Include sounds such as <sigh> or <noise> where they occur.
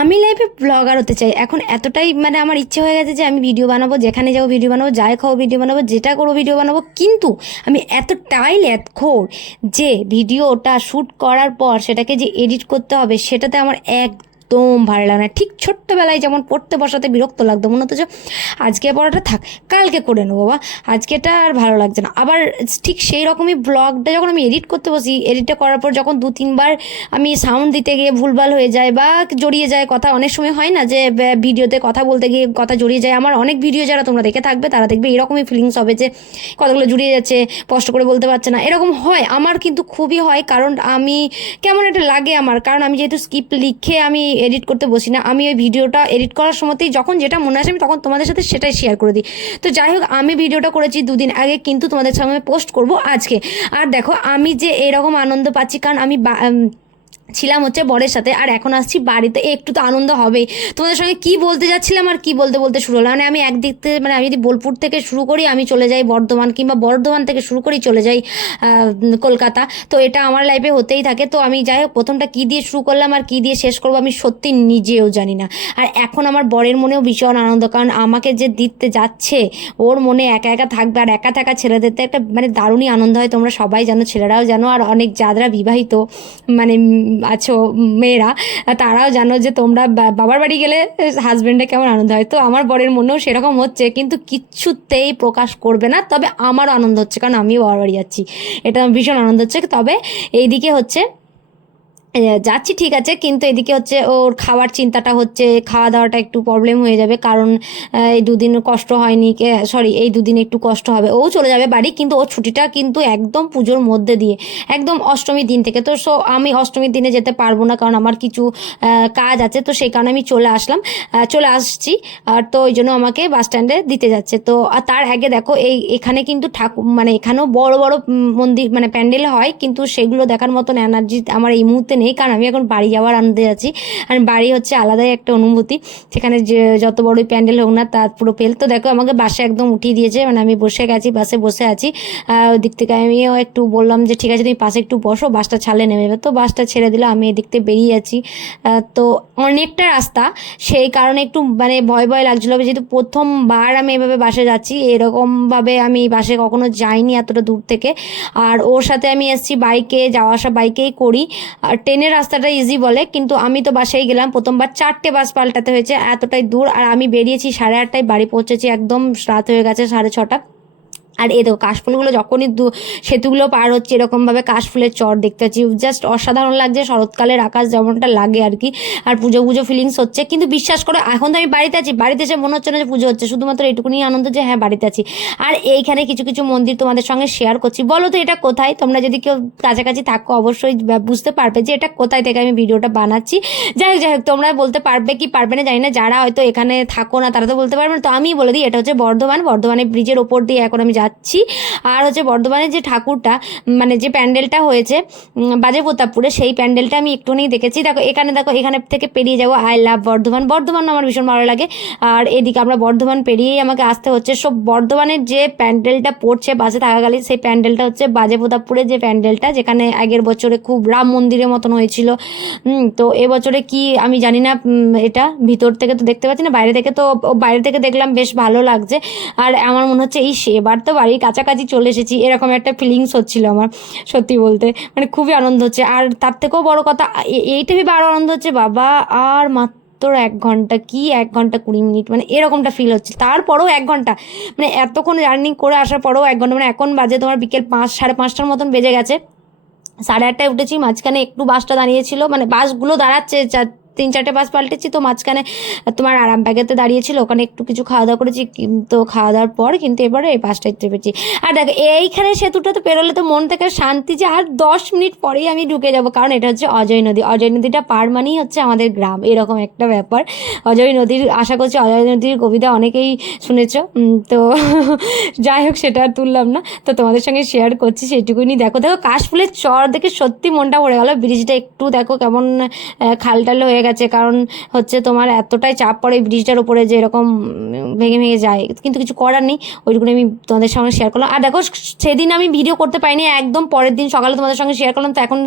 আমি লাইফে ব্লগার হতে চাই। এখন এতটাই মানে আমার ইচ্ছে হয়ে গেছে যে আমি ভিডিও বানাবো, যেখানে যাব ভিডিও বানাবো, যাই খাও ভিডিও বানাবো, যেটা করব ভিডিও বানাবো। কিন্তু আমি এতটাই ল্যাথখোর যে ভিডিওটা শ্যুট করার পর সেটাকে যে এডিট করতে হবে, সেটাতে আমার একদম ভালো লাগে না। ঠিক ছোট্টবেলায় যেমন পড়তে বসাতে বিরক্ত লাগতো, মনে হতো আজকে পড়াটা থাক, কালকে করে নেব বাবা। আজকেটা আর ভালো লাগছে না। আবার ঠিক সেই রকমই ব্লগটা যখন আমি এডিট করতে বসি এডিটটা করার পর যখন দু, তিনবার আমি সাউন্ড দিতে গিয়ে ভুলভাল হয়ে যায় বা জড়িয়ে যায় কথা, অনেক সময় হয় না যে ভিডিওতে কথা বলতে গিয়ে কথা জড়িয়ে যায়। আমার অনেক ভিডিও যারা তোমরা দেখে থাকবে, তারা দেখবে এরকমই ফিলিংস হবে যে কথাগুলো জড়িয়ে যাচ্ছে, স্পষ্ট করে বলতে পারছে না। এরকম হয়। আমার কিন্তু খুবই হয়, কারণ আমি কেমন একটা লাগে আমার। কারণ আমি যেহেতু স্ক্রিপ্ট লিখে আমি এডিট করতে বসি না। আমি ওই ভিডিওটা এডিট করার সময়তেই যখন যেটা মনে আসে আমি তখন তোমাদের সাথে সেটাই শেয়ার করে দিই। তো যাই হোক, আমি ভিডিওটা করেছি দুদিন আগে, কিন্তু তোমাদের সঙ্গে পোস্ট করব আজকে। আর দেখো, আমি যে এরকম আনন্দ পাচ্ছি, কারণ আমি ছিলাম হচ্ছে বরের সাথে, আর এখন আসছি বাড়িতে একটু তো আনন্দ হবেই তোমাদের সঙ্গে কি বলতে যাচ্ছিলাম আর কি বলতে বলতে শুরু হলো? মানে আমি একদিক থেকে মানে আমি যদি বোলপুর থেকে শুরু করি, আমি চলে যাই বর্ধমান, কিংবা বর্ধমান থেকে শুরু করি, চলে যাই কলকাতা। তো এটা আমার লাইফে হতেই থাকে। তো আমি যাই হোক, প্রথমটা কী দিয়ে শুরু করলাম আর কী দিয়ে শেষ করব আমি সত্যি নিজেও জানি না। আর এখন আমার বরের মনেও ভীষণ আনন্দ, কারণ আমাকে যে দিতে যাচ্ছে, ওর মনে একা একা থাকবে, আর একা থাকা ছেলেদের তো একটা মানে দারুণই আনন্দ হয়। তোমরা সবাই জানো, ছেলেরাও জানো, আর অনেক যারা বিবাহিত মানে আছো মেয়েরা, তারাও জানো যে তোমরা বাবার বাড়ি গেলে হাজব্যান্ডে কেমন আনন্দ হয়। তো আমার বরের মনেও সেরকম হচ্ছে, কিন্তু কিচ্ছুতেই প্রকাশ করবে না, তবে আমারও আনন্দ হচ্ছে, কারণ আমিও বাবার বাড়ি যাচ্ছি। এটা ভীষণ আনন্দ হচ্ছে। তবে এইদিকে হচ্ছে যাচ্ছি ঠিক আছে, কিন্তু এদিকে হচ্ছে ওর খাওয়ার চিন্তাটা হচ্ছে খাওয়া দাওয়াটা একটু প্রবলেম হয়ে যাবে, কারণ এই দুদিন কষ্ট হয়নি সরি এই দুদিন একটু কষ্ট হবে। ও চলে যাবে বাড়ি, কিন্তু ওর ছুটিটা কিন্তু একদম পুজোর মধ্যে দিয়ে, একদম অষ্টমীর দিন থেকে। তো সো আমি অষ্টমীর দিনে যেতে পারব না, কারণ আমার কিছু কাজ আছে, তো সেই কারণে আমি চলে আসলাম চলে আসছি, আর তো ওই জন্য আমাকে বাস স্ট্যান্ডে দিতে যাচ্ছে। তো, আর তার আগে দেখো, এই, এখানে কিন্তু ঠাকুর মানে এখানেও বড় বড় মন্দির মানে প্যান্ডেল হয়, কিন্তু সেগুলো দেখার মতন এনার্জি আমার এই মুহূর্তে নেই। কারণ আমি এখন বাড়ি যাওয়ার আনন্দে আছি। আর বাড়ি হচ্ছে আলাদাই একটা অনুভূতি। সেখানে যে যত বড়ই প্যান্ডেল হোক না, তার পুরো পেল। তো দেখো, আমাকে বাসে একদম উঠিয়ে দিয়েছে মানে আমি বসে গেছি, বাসে বসে আছি। ওই দিক থেকে আমিও একটু বললাম যে, ঠিক আছে, তুমি পাশে একটু বসো, বাসটা ছাড়লে নেমে যাবে। তো বাসটা ছেড়ে দিল, আমি এদিক থেকে বেরিয়ে যাচ্ছি তো অনেকটা রাস্তা, সেই কারণে একটু মানে ভয় ভয় লাগছিল। যেহেতু প্রথমবার আমি এভাবে বাসে যাচ্ছি, এরকমভাবে আমি বাসে কখনো যাইনি এতটা দূর থেকে। আর ওর সাথে আমি এসেছি, বাইকে, যাওয়া আসা বাইকেই করি। আর ট্রেনের রাস্তাটা ইজি বলে, কিন্তু আমি তো বাসায় গেলাম, প্রথমবার চারটে বাস পাল্টাতে হয়েছে, এতটাই দূর, আর আমি বেরিয়েছি সাড়ে আটটায়, বাড়ি পৌঁছেছি একদম, রাত হয়ে গেছে সাড়ে ছটা। আর এ দেখো কাশফুলগুলো যখনই দু সেতুগুলো পার হচ্ছে, এরকমভাবে কাশফুলের চর দেখতে পাচ্ছি। জাস্ট অসাধারণ লাগছে, শরৎকালের আকাশ যেমনটা লাগে আর কি। আর পুজো পুজো ফিলিংস হচ্ছে। কিন্তু বিশ্বাস করো, এখন তো আমি বাড়িতে আছি, বাড়িতে এসে মনে হচ্ছে না যে পুজো হচ্ছে, শুধুমাত্র এটুকুনি আনন্দ যে হ্যাঁ বাড়িতে আছি। আর এইখানে কিছু কিছু মন্দির তোমাদের সঙ্গে শেয়ার করছি। বলো তো এটা কোথায়? তোমরা যদি কেউ কাছাকাছি থাকো, অবশ্যই বুঝতে পারবে যে এটা কোথায় থেকে আমি ভিডিওটা বানাচ্ছি। যাই হোক যাই হোক, তোমরা বলতে পারবে কি পারবে না, জানি না। যারা হয়তো এখানে থাকো না, তারা তো বলতে পারবে না। তো আমি বলে দিই, এটা হচ্ছে বর্ধমান। বর্ধমানের ব্রিজের ওপর দিয়ে এখন আমি যাচ্ছি। আর হচ্ছে বর্ধমানের যে ঠাকুরটা মানে যে প্যান্ডেলটা হয়েছে বাজে প্রতাপপুরে সেই প্যান্ডেলটা আমি একটুখানি দেখেছি। দেখো, এখানে দেখো, এখানে থেকে পেরিয়ে যাব। I love Bardhaman. বর্ধমান আমার ভীষণ ভালো লাগে। আর এদিকে আমরা বর্ধমান পেরিয়েই আমাকে আসতে হচ্ছে। সব বর্ধমানের যে প্যান্ডেলটা পড়ছে, বাসে থাকাকালীন, সেই প্যান্ডেলটা হচ্ছে বাজে প্রতাপপুরের যে প্যান্ডেলটা, যেখানে আগের বছরে খুব রাম মন্দিরের মতন হয়েছিল। তো এবছরে কি আমি জানি না এটা ভিতর থেকে তো দেখতে পাচ্ছি না, বাইরে থেকে তো, বাইরে থেকে দেখলাম, বেশ ভালো লাগছে। আর আমার মনে হচ্ছে এই সেবার তো বাড়ির কাছাকাছি চলে এসেছি। এরকম একটা ফিলিংস হচ্ছিল আমার, সত্যি বলতে। মানে খুবই আনন্দ হচ্ছে। আর তার থেকেও বড় কথা এইটা ভেবে আরও আনন্দ হচ্ছে, বাবা, আর মাত্র এক ঘণ্টা, কি এক ঘণ্টা কুড়ি মিনিট? মানে এরকমটা ফিল হচ্ছে। তারপরেও এক ঘণ্টা। মানে এতক্ষণ জার্নি করে আসার পরেও এক ঘণ্টা। মানে এখন বাজে তোমার বিকেল পাঁচ, সাড়ে পাঁচটার মতন বেজে গেছে। সাড়ে আটটায় উঠেছি, মাঝখানে একটু বাসটা দাঁড়িয়েছিল। মানে বাসগুলো দাঁড়াচ্ছে তিন চারটে বাস পাল্টেছি, তো মাঝখানে তোমার আরাম ব্যাগেতে দাঁড়িয়েছিল, ওখানে একটু কিছু খাওয়া দাওয়া করেছি তো খাওয়া দাওয়ার পর কিন্তু এবারে এই বাসটায় চেপেছি আর দেখো, এইখানে সেতুটা তো পেরোলে তো মন থেকে শান্তি যে আর দশ মিনিট পরেই আমি ঢুকে যাব, কারণ এটা হচ্ছে অজয় নদী। অজয় নদীটা পার মানেই হচ্ছে আমাদের গ্রাম, এরকম একটা ব্যাপার। অজয় নদীর, আশা করছি অজয় নদীর কবিতা অনেকেই শুনেছ তো <laughs> যাই হোক, সেটা আর তুললাম না। তো তোমাদের সঙ্গে শেয়ার করছি সেইটুকুনি দেখো। দেখো, কাশফুলের চর দেখে সত্যি মনটা ভরে গেল ব্রিজটা একটু দেখো কেমন খালটাল হয়ে গেছে, কারণ হচ্ছে তোমার এতটাই চাপ পড়ে ব্রিজটার উপরে যে এরকম ভেঙে ভেঙে যায়। কিন্তু কিছু করার নেই, ওইটুকুনি আমি তোমাদের সঙ্গে শেয়ার করলাম। আর দেখো, সেদিন আমি ভিডিও করতে পারিনি, একদম পরের দিন সকালে তোমাদের সঙ্গে শেয়ার করলাম, তো এখন